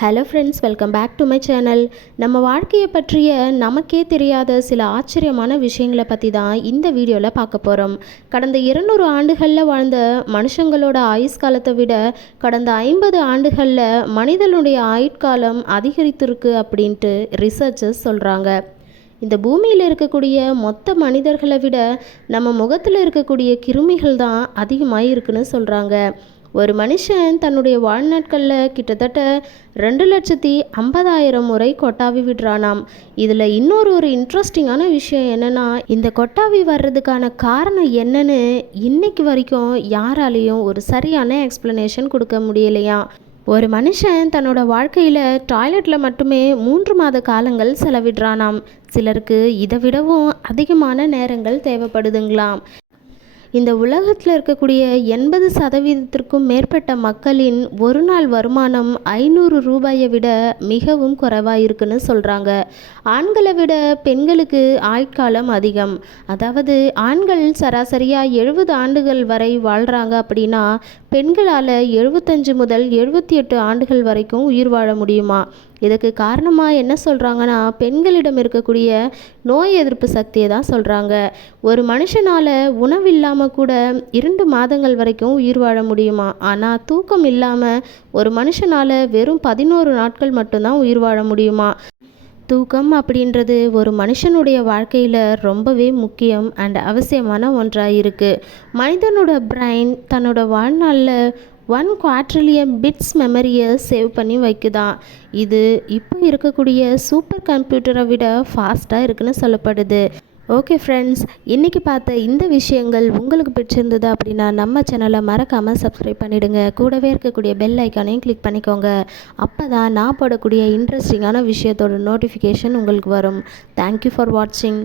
Hello friends, welcome back to my channel. நம்ம வாழ்க்கையை பற்றிய நமக்கே தெரியாத சில ஆச்சரியமான விஷயங்களை பற்றி தான் இந்த வீடியோவில் பார்க்க போகிறோம். கடந்த 200 ஆண்டுகளில் வாழ்ந்த மனுஷங்களோட ஆயுஷ்காலத்தை விட கடந்த 50 ஆண்டுகளில் மனிதனுடைய ஆயுட்காலம் அதிகரித்திருக்கு அப்படின்ட்டு ரிசர்ச்சர்ஸ் சொல்கிறாங்க. இந்த பூமியில் இருக்கக்கூடிய மொத்த மனிதர்களை விட நம்ம முகத்தில் இருக்கக்கூடிய கிருமிகள் தான் அதிகமாக இருக்குன்னு சொல்கிறாங்க. ஒரு மனுஷன் தன்னுடைய வாழ்நாட்களில் கிட்டத்தட்ட 2,50,000 முறை கொட்டாவி விடுறானாம். இதில் இன்னொரு இன்ட்ரெஸ்டிங்கான விஷயம் என்னென்னா, இந்த கொட்டாவி வர்றதுக்கான காரணம் என்னன்னு இன்னைக்கு வரைக்கும் யாராலையும் ஒரு சரியான எக்ஸ்ப்ளனேஷன் கொடுக்க முடியலையா. ஒரு மனுஷன் தன்னோட வாழ்க்கையில் டாய்லெட்டில் மட்டுமே 3 மாத காலங்கள் செலவிடுறானாம். சிலருக்கு இதை விடவும் அதிகமான நேரங்கள் தேவைப்படுதுங்களாம். இந்த உலகத்தில் இருக்கக்கூடிய 80% மேற்பட்ட மக்களின் ஒரு நாள் வருமானம் 500 ரூபாயை விட மிகவும் குறைவாக இருக்குன்னு சொல்கிறாங்க. ஆண்களை விட பெண்களுக்கு ஆயுட்காலம் அதிகம். அதாவது ஆண்கள் சராசரியாக 70 ஆண்டுகள் வரை வாழ்கிறாங்க அப்படின்னா பெண்களால் 75 முதல் 78 ஆண்டுகள் வரைக்கும் உயிர் வாழ முடியுமா. இதுக்கு காரணமாக என்ன சொல்கிறாங்கன்னா, பெண்களிடம் இருக்கக்கூடிய நோய் எதிர்ப்பு சக்தியை தான் சொல்கிறாங்க. ஒரு மனுஷனால் உணவு இல்லாமல் கூட 2 மாதங்கள் வரைக்கும் உயிர் வாழ முடியுமா. ஆனால் தூக்கம் இல்லாமல் ஒரு மனுஷனால் வெறும் 11 நாட்கள் மட்டும்தான் உயிர் வாழ முடியுமா. தூக்கம் அப்படின்றது ஒரு மனுஷனுடைய வாழ்க்கையில் ரொம்பவே முக்கியம் அண்ட் அவசியமான ஒன்றாக இருக்குது. மனிதனோட பிரைன் தன்னோட வாழ்நாளில் 1 பிட்ஸ் மெமரியை சேவ் பண்ணி வைக்குதான். இது இப்போ இருக்கக்கூடிய சூப்பர் கம்ப்யூட்டரை விட ஃபாஸ்ட்டாக இருக்குன்னு சொல்லப்படுது. ஓகே ஃப்ரெண்ட்ஸ், இன்றைக்கி பார்த்த இந்த விஷயங்கள் உங்களுக்கு பிடிச்சிருந்தது அப்படின்னா நம்ம சேனலை மறக்காமல் சப்ஸ்கிரைப் பண்ணிவிடுங்க. கூடவே இருக்கக்கூடிய பெல் ஐக்கானையும் கிளிக் பண்ணிக்கோங்க. அப்போ தான் நான் போடக்கூடிய இன்ட்ரெஸ்டிங்கான விஷயத்தோட நோட்டிஃபிகேஷன் உங்களுக்கு வரும். தேங்க்யூ ஃபார் வாட்சிங்.